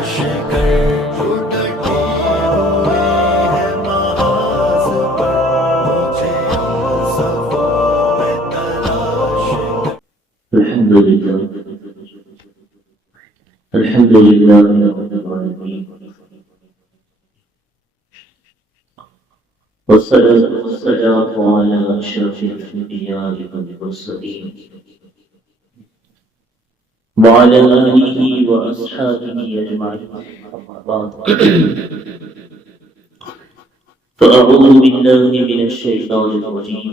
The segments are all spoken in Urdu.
الحمد لله الحمد لله رب العالمين والصلاة والسلام على أشرف الأنبياء والمرسلين وعلى آله وأصحابه أجمعين أما بعد فأعوذ بالله من الشيطان الرجيم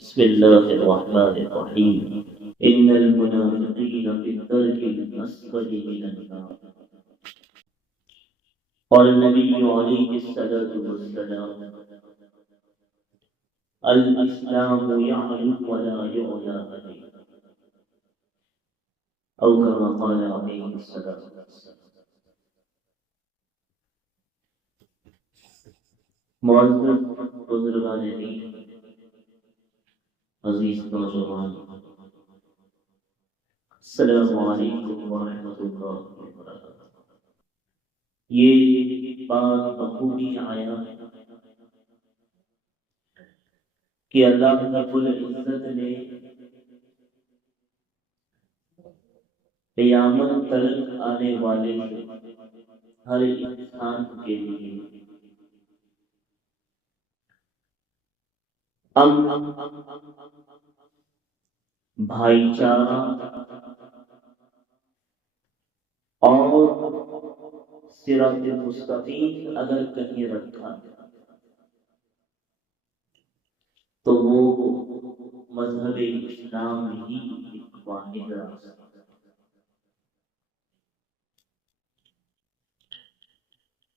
بسم الله الرحمن الرحيم إن المنافقين في الدرك الأسفل من النار قال النبي عليه الصلاة والسلام الإسلام يعلو ولا يعلى عليه أو كما قال عليه الصلاة والسلام. معزز بزرگان دین، عزیز نوجوان، السلام علیکم ورحمۃ اللہ وبرکاتہ. یہ بات بخوبی آیا کہ اللہ رب العزت نے قیامت تک آنے والے ہر انسان کے لیے بھائی چارہ اور صراط مستقیم اگر کہیں رکھا تو وہ مذہب اسلام ہی ایک واحد راستہ.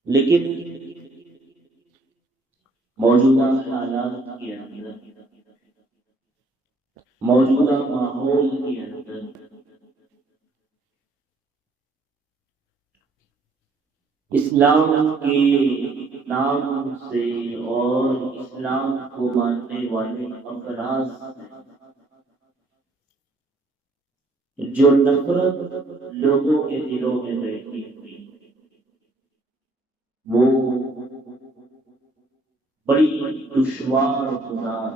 لیکن موجودہ حالات کے اندر، موجودہ ماحول کے اندر اسلام کے نام سے اور اسلام کو ماننے والے افراد جو نفرت لوگوں کے دلوں میں بیٹھی ہوئی، وہ بڑی دشوار گزار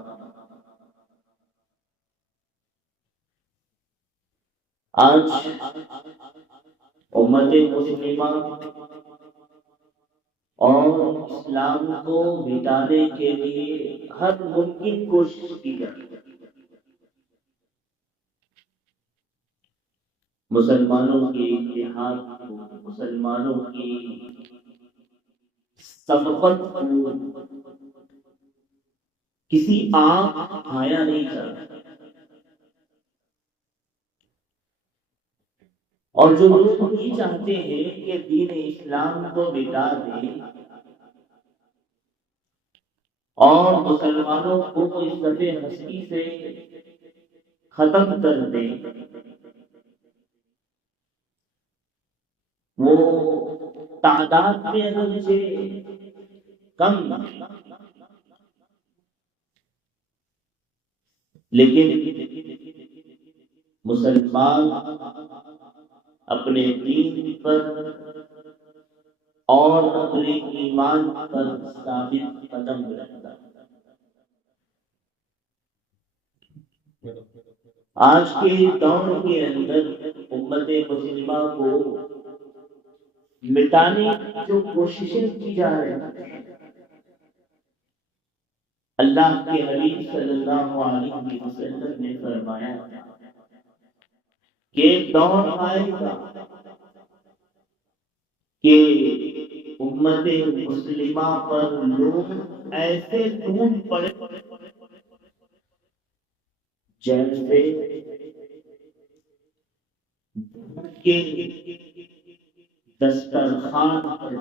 آج امت مسلمہ اور اسلام کو مٹانے کے لیے ہر ممکن کوشش کی جاتی ہے. مسلمانوں کے اتحاد کو، مسلمانوں کی سبقت کو کسی آنکھ آیا نہیں چاہتا، اور جو لوگ یہ چاہتے ہیں کہ دین اسلام کو مٹا دیں اور مسلمانوں کو عزت ہستی سے ختم کر دیں، وہ تعداد میں اگرچہ کم لیکن مسلمان اپنے دین پر اور اپنے ایمان پر ثابت قدم رہتا. آج کے دور کے اندر امت مسلمہ کو مٹانے کی جو کوششیں کی جا رہی ہیں، اللہ کے حبیب صلی اللہ علیہ وسلم نے فرمایا کہ ایک دور آئے گا کہ امت مسلمہ پر لوگ ایسے ٹوٹ پڑے جیسے کے دسترخوان پر،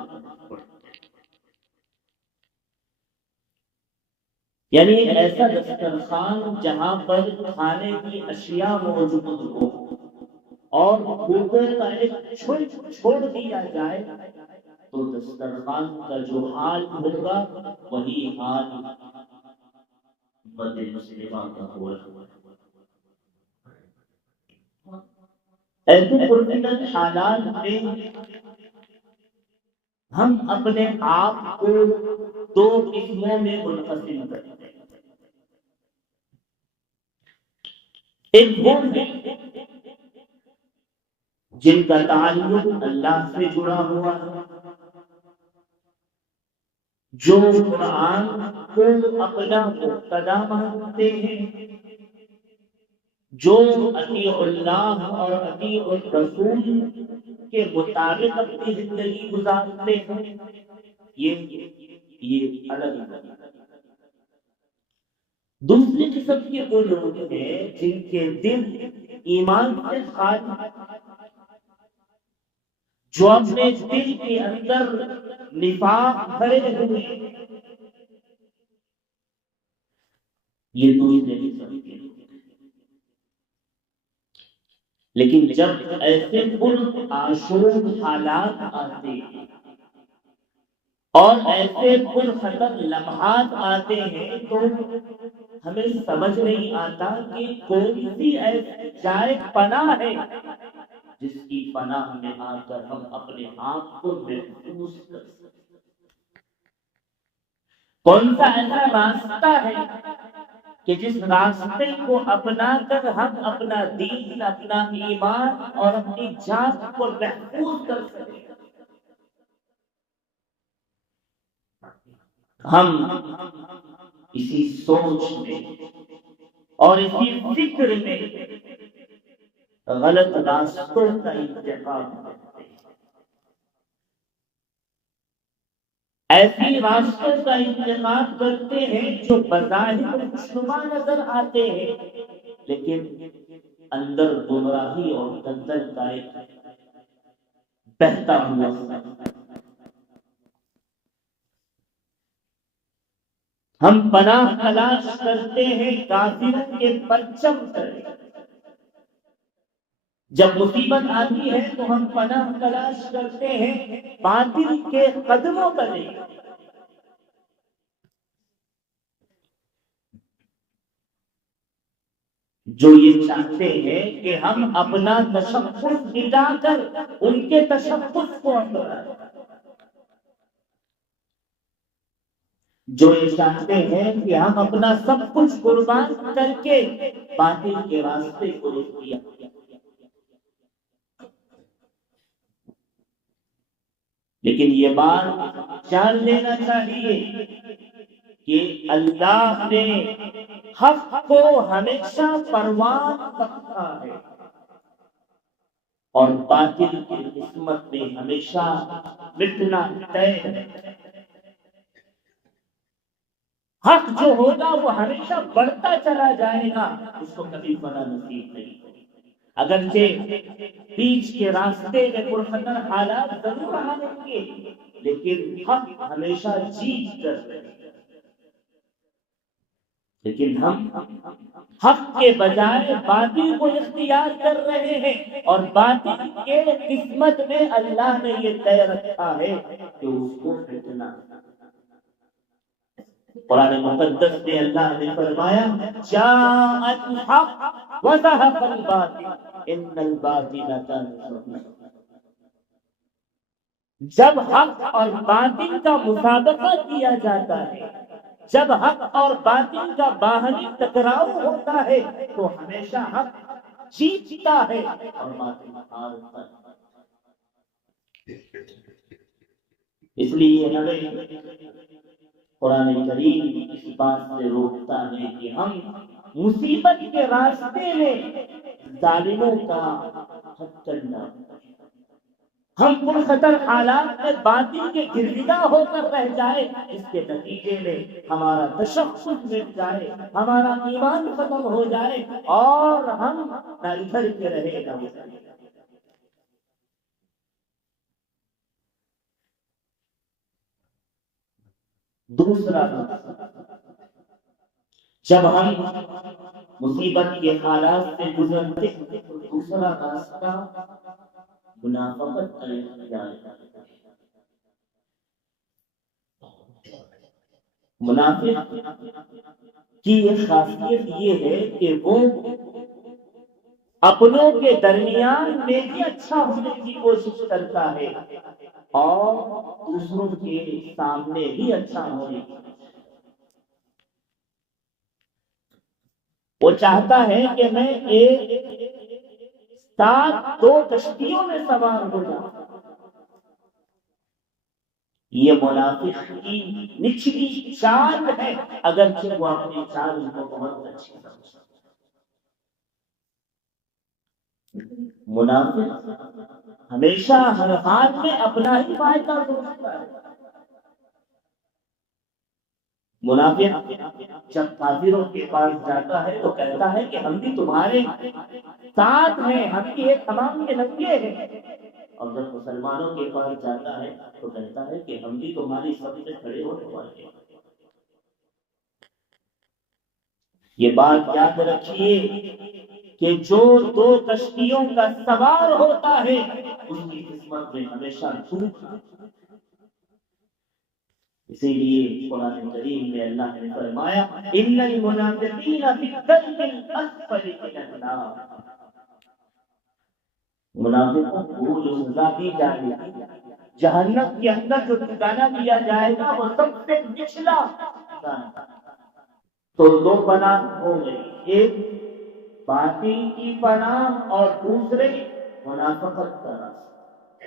یعنی ایسا دسترخوان جہاں پر کھانے کی اشیاء موجود ہو اور اوپر کا ایک چھوڑ دیا جائے تو دسترخوان کا جو حال ہوگا وہی حال امت مسلمہ کا ہوگا. ایسے پرفتن حالات میں ہم اپنے آپ کو دو قسموں میں منقسم کرتے ہیں. ایک وہ ہے جن کا تعلق اللہ سے جڑا ہوا ہے، جو قرآن کو اپنا مقتدا مانتے ہیں، جو اطیع اللہ اور اطیع الرسول کے مطابق اپنی زندگی گزارتے ہیں. یہ الگ ہے. دوسری قسم کے وہ لوگ ہیں جن کے دل ایمان سے خالی، جو اپنے دل کے اندر نفاق بھرے ہوئے. یہ دوسرے قسم کے لوگ. لیکن جب ایسے پر آشوب حالات آتے ہیں اور ایسے پر خطر لمحات آتے ہیں تو ہمیں سمجھ نہیں آتا کہ کون سی ایسی جائے پناہ ہے جس کی پناہ میں آ کر ہم اپنے آپ کو محفوظ کر سکیں. کون سا ایسا راستہ ہے کہ جس راستے کو اپنا کر ہم اپنا دین، اپنا ایمان اور اپنی جان کو محفوظ کر سکیں. ہم اسی سوچ میں اور اسی فکر میں غلط راستوں کا انتخاب کرتے ہیں. ایسی راستوں کا انتخاب کرتے ہیں جو بظاہر خوشنما نظر آتے ہیں لیکن اندر گمراہی اور دلدل کا ایک بہتا ہوا. ہم پناہ تلاش کرتے ہیں کافروں کے پرچم سے. جب مصیبت آتی ہے تو ہم پناہ تلاش کرتے ہیں باطل کے قدموں تلے. جو یہ چاہتے ہیں کہ ہم اپنا تشخص مٹا کر ان کے تشخص کو اپنائیں. جو یہ چاہتے ہیں کہ ہم اپنا سب کچھ قربان کر کے باطل کے راستے کو اختیار کریں. لیکن یہ بات جان لینا چاہیے کہ اللہ نے حق کو ہمیشہ پروان رکھا ہے اور باطل کی قسمت میں ہمیشہ مٹنا طے ہے. حق جو ہوگا وہ ہمیشہ بڑھتا چلا جائے گا، اس کو کبھی فنا نصیب نہیں ہوگی. اگرچہ بیچ کے راستے میں پرخطر حالات ضرور آنے گے لیکن حق ہمیشہ جیت کر رہے ہیں. لیکن ہم حق کے بجائے باطل کو اختیار کر رہے ہیں اور باطل کے قسمت میں اللہ نے یہ طے رکھا ہے کہ اس کو فتنہ. قرآن مقدس میں اللہ نے فرمایا جاء الحق وزهق الباطل ان الباطل كان زهوقا. جب حق اور باطل کا مسابقہ کیا جاتا ہے، جب حق اور باطل کا باہمی ٹکراؤ ہوتا ہے تو ہمیشہ حق جیتتا ہے اور باطل ہارتا ہے. اس لیے ہمیں قرآن کریم اس بات سے روکتا ہے کہ ہم مصیبت کے راستے میں ظالموں کا حق کرنا، ہم پرخطر حالات میں باطل کے گرویدہ ہو کر رہ جائے، اس کے نتیجے میں ہمارا تشخص مٹ جائے، ہمارا ایمان ختم ہو جائے اور ہم نہ ادھر کے رہے نہ ادھر. دوسرا جب ہم مصیبت کے حالات سے گزرتے ہیں تو دوسرا راستہ منافقت کا اختیار کرتے ہیں. منافق کی ایک خاصیت یہ ہے کہ وہ اپنوں کے درمیان میں بھی اچھا ہونے کی کوشش کرتا ہے اور دوسروں کے سامنے بھی اچھا ہونے کی، وہ چاہتا ہے کہ میں ایک ساتھ 2 کشتیوں میں سوار ہو جاؤں۔ یہ منافق کی نچلی چال ہے، اگرچہ وہ اپنی چال کو بہت اچھی سمجھتا ہے۔ منافق ہمیشہ ہر حال میں اپنا ہی فائدہ سوچتا ہے۔ منافق جب کافروں کے پاس جاتا ہے تو کہتا ہے کہ ہم بھی تمہارے ساتھ ہیں، ہم بھی ایک تمام کے ننگے ہیں، اور جب مسلمانوں کے پاس جاتا ہے تو کہتا ہے کہ ہم بھی تمہاری سب سے کھڑے ہونے والے ہیں۔ یہ بات یاد رکھیے کہ جو 2 کشتیوں کا سوار ہوتا ہے اس کی قسمت میں ہمیشہ دھوپ۔ اسی لیے قرآن کریم میں اللہ نے فرمایا ان المنافقین فی الدرک الاسفل من النار، منافقوں کو جو سزا دی جائے گی، جہنم کے اندر جو ٹھکانہ دیا جائے گا وہ سب سے نچلا ٹھکانہ۔ تو 2 پناہ ہو گئی، ایک باطل کی پناہ اور دوسرے منافقت کا راستہ،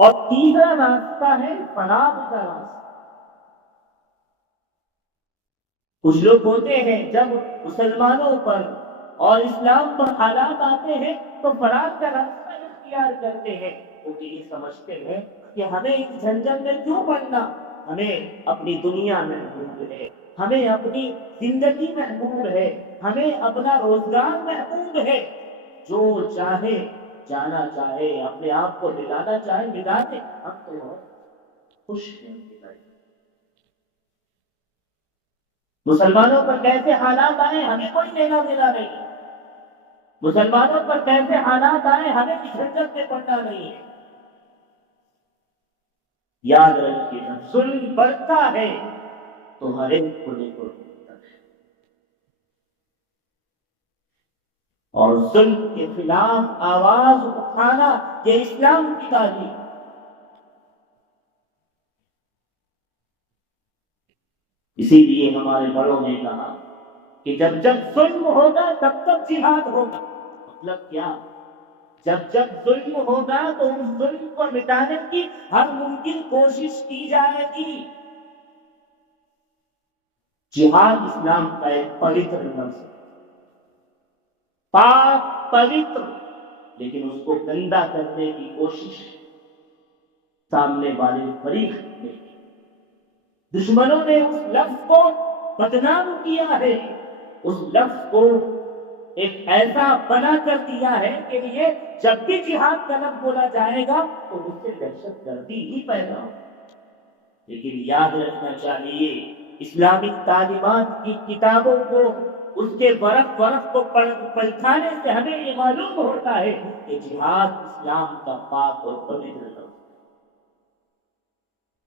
اور تیسرا راستہ ہے فلاح کا راستہ۔ کچھ لوگ ہوتے ہیں جب مسلمانوں پر اور اسلام پر حالات آتے ہیں تو فلاح کا راستہ اختیار کرتے ہیں۔ وہ یہ سمجھتے ہیں کہ ہمیں اس جھنجٹ میں کیوں پڑنا، ہمیں اپنی دنیا محفوظ ہے، ہمیں اپنی زندگی محفوظ ہے، ہمیں اپنا روزگار محفوظ ہے، جو چاہے جانا چاہے اپنے آپ کو ملانا چاہے ملا دے، ہم تو بہت خوش ہیں۔ مسلمانوں پر کیسے حالات آئے ہمیں کوئی لینا دینا نہیں، مسلمانوں پر کیسے حالات آئے ہمیں اس جھنجٹ میں پڑنا نہیں ہے۔ یاد رکھیے جب ظلم بڑھتا ہے تو ہر ایک کو ہوتا ہے، اور ظلم کے خلاف آواز اٹھانا یہ اسلام کی تعلیم۔ اسی لیے ہمارے بڑوں نے کہا کہ جب جب ظلم ہوگا تب تک جہاد ہوگا۔ مطلب کیا؟ جب ظلم ہوگا تو اس ظلم کو مٹانے کی ہر ممکن کوشش کی جائے گی۔ جہاد اسلام کا ایک پوتر لفظ ہے، پاک پوتر، لیکن اس کو گندا کرنے کی کوشش سامنے والے فریق نے کی۔ دشمنوں نے اس لفظ کو بدنام کیا ہے، اس لفظ کو ایک ایسا بنا کر دیا ہے کہ یہ جب بھی جہاد کا لفظ بولا جائے گا تو اس سے دہشت گردی ہی پیدا ہو۔ لیکن یاد رکھنا چاہیے اسلامی تعلیمات کی کتابوں کو، اس کے ورق کو پلٹانے سے ہمیں یہ معلوم ہوتا ہے کہ جہاد اسلام کا پاک اور پوتر لفظ ہے۔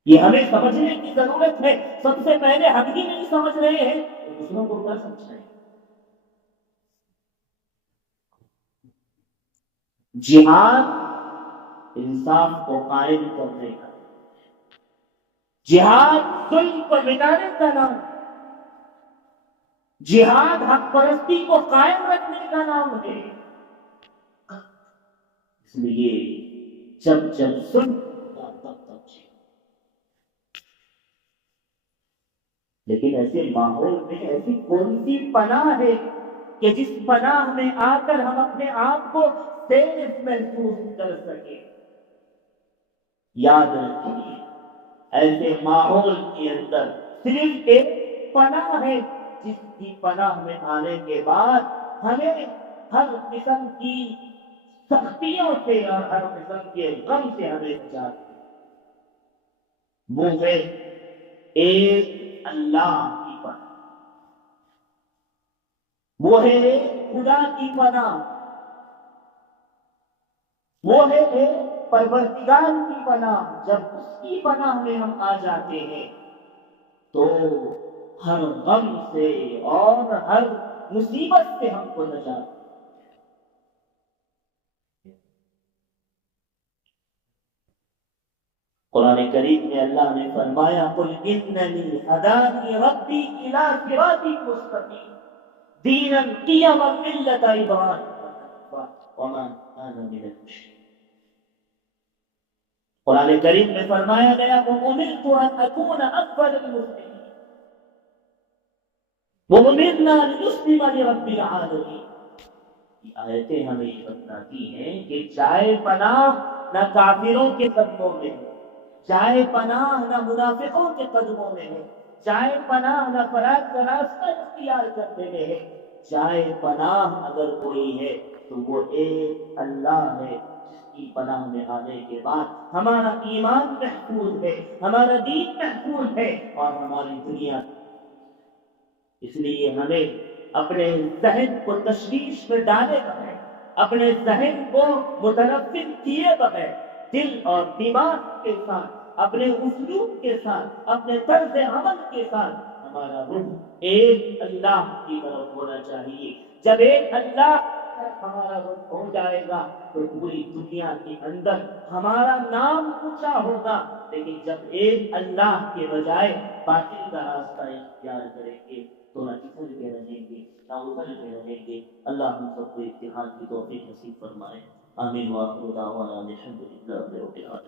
یہ ہمیں سمجھنے کی ضرورت ہے، سب سے پہلے ہم ہی نہیں سمجھ رہے ہیں تو دوسروں کو کیا سمجھائیں۔ جہاد انصاف کو قائم کرنے کا، جہاد ظلم کو مٹانے کا نام، جہاد حق پرستی کو قائم رکھنے کا نام ہے۔ اس لیے جب ظلم ہوگا تب جہاد۔ لیکن ایسے ماحول میں ایسی کون سی پناہ ہے کہ جس پناہ میں آ کر ہم اپنے آپ کو سیف محسوس کر سکیں؟ یاد رکھیے ایسے ماحول کے اندر صرف ایک پناہ ہے جس کی پناہ میں آنے کے بعد ہمیں ہر قسم کی سختیوں سے اور ہر قسم کے غم سے ہمیں نجات ہے، وہ ہے ایک اللہ کی پناہ، وہ ہے خدا کی پناہ، وہ ہے ایک پروردگار کی پناہ۔ جب اس کی پناہ میں ہم آ جاتے ہیں تو ہر غم سے اور ہر مصیبت سے ہم کو نجات۔ قرآن کریم میں اللہ نے فرمایا قل اننی ہدانی ربی الی صراط مستقیم دینا قیما ملت ابراہیم حنیفا وما کان من المشرکین۔ قرآن کریم میں فرمایا گیا وَأُمِرْتُ أَنْ أَكُونَ أَوَّلَ الْمُسْلِمِينَ وَأُمِرْنَا لِنُسْلِمَ لِرَبِّ الْعَالَمِينَ۔ یہ آیتیں ہمیں یہ بتاتی ہیں کہ جائے پناہ نہ کافروں کے قدموں میں ہے، جائے پناہ نہ منافقوں کے قدموں میں ہے، جائے پناہ نہ فرات کا راستہ اختیار کرنے میں ہے، جائے پناہ اگر کوئی ہے تو وہ ایک اللہ ہے جس کی پناہ میں آنے کے بعد ہمارا ایمان محفوظ ہے، ہمارا دین محفوظ ہے اور ہماری دنیا۔ اس لیے ہمیں اپنے ذہن کو تشویش میں ڈالے بغیر، اپنے ذہن کو متنفر کیے بغیر دل اور دماغ کے ساتھ، اپنے اسلوب کے ساتھ، اپنے طرز عمل کے ساتھ ہمارا رخ ایک اللہ کی طرف ہونا چاہیے۔ جب ایک اللہ ہمارا رخ ہو جائے گا تو پوری دنیا کے اندر ہمارا نام اونچا ہوگا، لیکن جب ایک اللہ کے بجائے باطل کا راستہ اختیار کریں گے تو نہ ادھر کے رہیں گے نہ ادھر کے رہیں گے۔ اللہ ہم سب کو اتحاد کی توفیق نصیب فرمائے۔ آمین وآخر دعوانا الحمد للہ رب العالمین۔